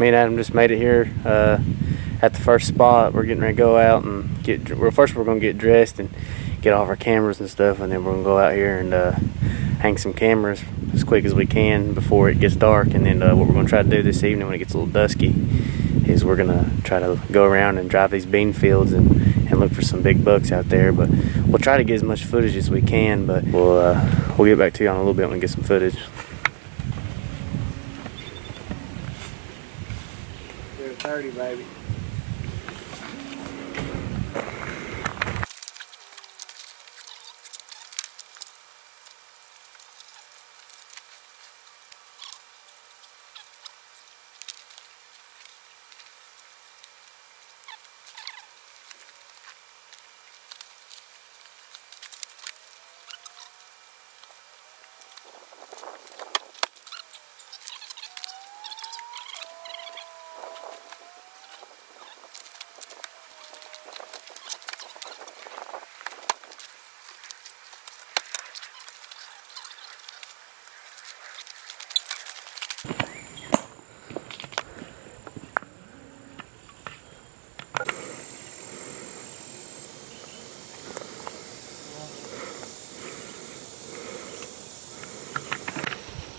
Me and Adam just made it here at the first spot. We're getting ready to go out and get. Well, first we're gonna get dressed and get all of our cameras and stuff, and then we're gonna go out here and hang some cameras as quick as we can before it gets dark. And then what we're gonna try to do this evening when it gets a little dusky is we're gonna try to go around and drive these bean fields and look for some big bucks out there. But we'll try to get as much footage as we can. But we'll get back to you on a little bit when we get some footage. 30, baby.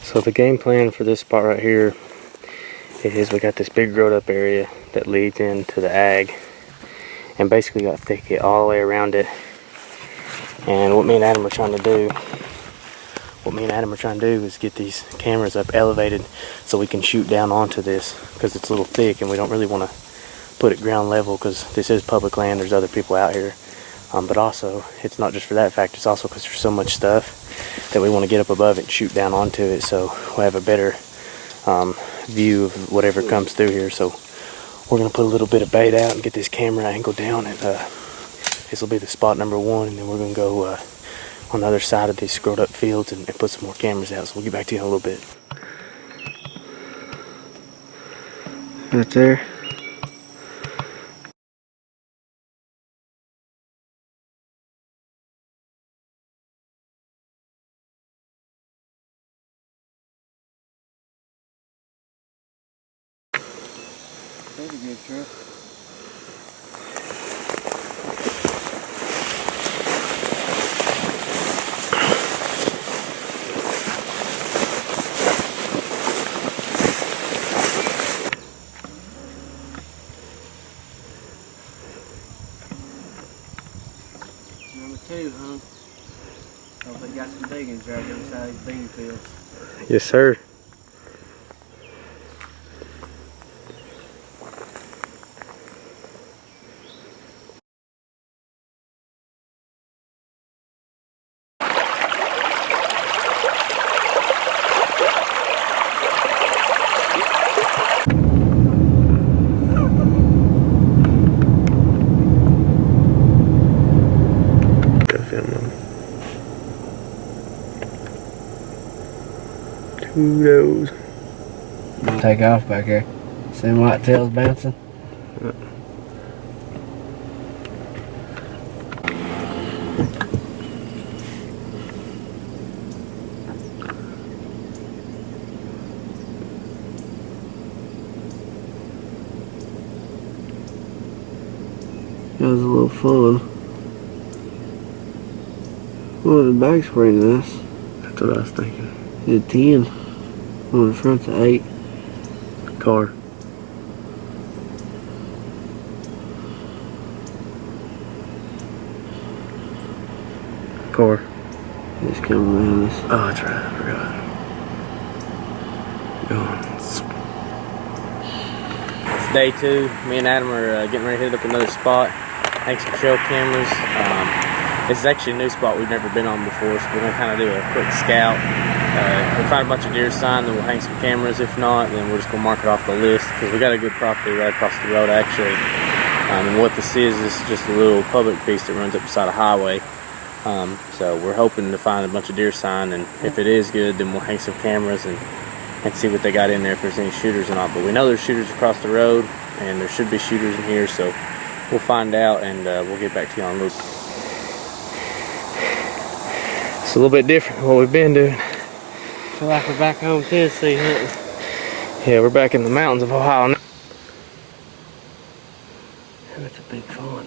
So the game plan for this spot right here is we got this big growed up area that leads into the ag, and basically got thicket all the way around it. And what me and Adam are trying to do is get these cameras up elevated so we can shoot down onto this, because it's a little thick and we don't really want to put it ground level because this is public land. There's other people out here, but also it's not just for that fact, it's also because there's so much stuff that we want to get up above it and shoot down onto it, so we'll have a better view of whatever comes through here. So we're going to put a little bit of bait out and get this camera angle down, and this will be the spot number 1, and then we're going to go on the other side of these screwed up fields and put some more cameras out. So we'll get back to you in a little bit. Right there. That's a good trip. Number 2, huh? Hope they got some diggings right inside these bean fields. Yes, sir. Kudos. Take off back here. See them whitetails bouncing? Yep. That was a little fun. Well, the back's pretty nice. That's what I was thinking. It's a 10. On the front's an 8. Car. Car. It's coming around this. Oh, that's right. I forgot. Going. It's day 2. Me and Adam are getting ready to hit up another spot. Hang some trail cameras. This is actually a new spot we've never been on before, so we're going to kind of do a quick scout. If we find a bunch of deer sign, then we'll hang some cameras. If not, then we're just going to mark it off the list, because we got a good property right across the road, actually. And what this is just a little public piece that runs up beside a highway. So we're hoping to find a bunch of deer sign, and if it is good, then we'll hang some cameras and see what they got in there, if there's any shooters or not. But we know there's shooters across the road, and there should be shooters in here, so we'll find out, and we'll get back to you on this. It's a little bit different than what we've been doing. Feel like we're back home in Tennessee hunting. Yeah, we're back in the mountains of Ohio now. That's a big fawn.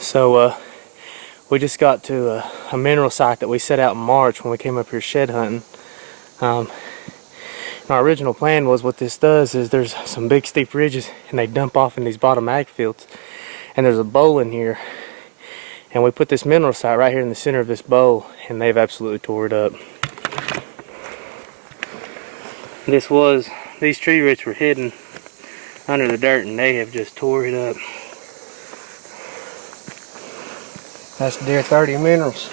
So we just got to a mineral site that we set out in March when we came up here shed hunting. And our original plan was, what this does is there's some big steep ridges and they dump off in these bottom ag fields, and there's a bowl in here, and we put this mineral site right here in the center of this bowl, and they've absolutely tore it up. These tree roots were hidden under the dirt, and they have just tore it up. That's Deer 30 minerals.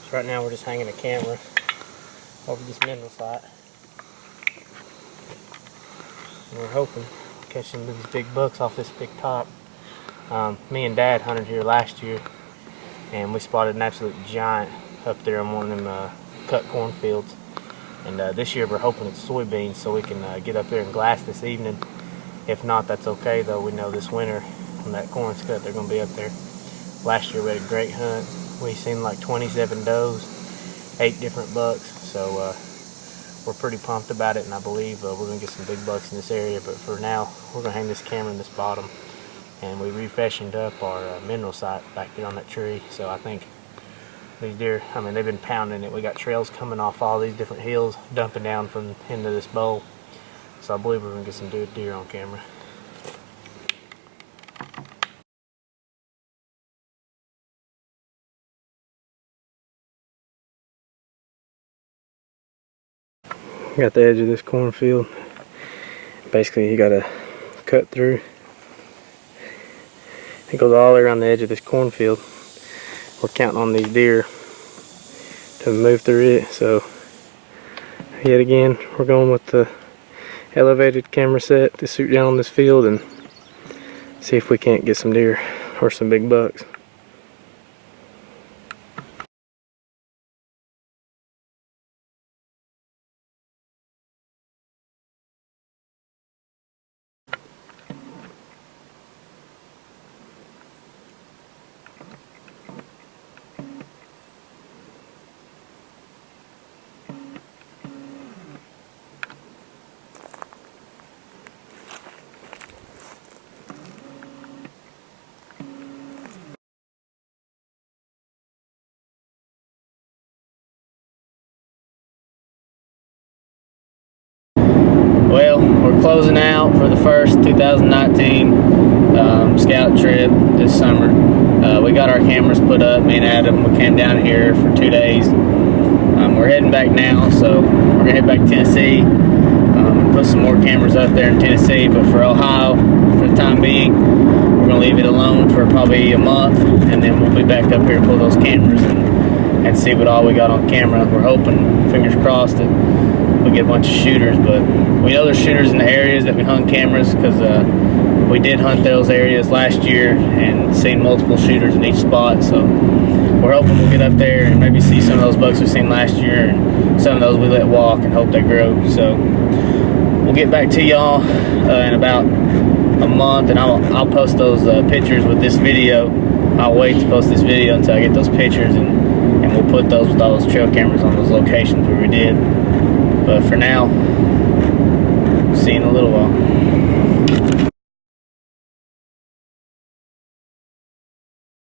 So right now we're just hanging a camera over this mineral site, and we're hoping to catch some of these big bucks off this big top. Me and Dad hunted here last year, and we spotted an absolute giant up there on one of them cut cornfields. And this year we're hoping it's soybeans, so we can get up there and glass this evening. If not, that's okay though. We know this winter when that corn's cut, they're going to be up there. Last year we had a great hunt. We seen like 27 does, 8 different bucks. So we're pretty pumped about it, and I believe we're going to get some big bucks in this area. But for now, we're going to hang this camera in this bottom. And we refreshened up our mineral site back there on that tree. So I think these deer, I mean, they've been pounding it. We got trails coming off all these different hills, dumping down from into this bowl. So I believe we're going to get some deer on camera. Got the edge of this cornfield. Basically, you got to cut through. It goes all the way around the edge of this cornfield. We're counting on these deer to move through it. So yet again, we're going with the elevated camera set to shoot down on this field and see if we can't get some deer or some big bucks. Well, we're closing out for the first 2019 scout trip this summer. We got our cameras put up, me and Adam. We came down here for 2 days. We're heading back now, so we're gonna head back to Tennessee. Put some more cameras up there in Tennessee, but for Ohio, for the time being, we're gonna leave it alone for probably a month, and then we'll be back up here to pull those cameras and see what all we got on camera. We're hoping, fingers crossed, that we get a bunch of shooters, but we know there's shooters in the areas that we hung cameras, because we did hunt those areas last year and seen multiple shooters in each spot. So we're hoping we'll get up there and maybe see some of those bucks we seen last year, and some of those we let walk, and hope they grow. So we'll get back to y'all in about a month, and I'll post those pictures with this video. I'll wait to post this video until I get those pictures, and we'll put those with all those trail cameras on those locations where we did. But for now, see you in a little while.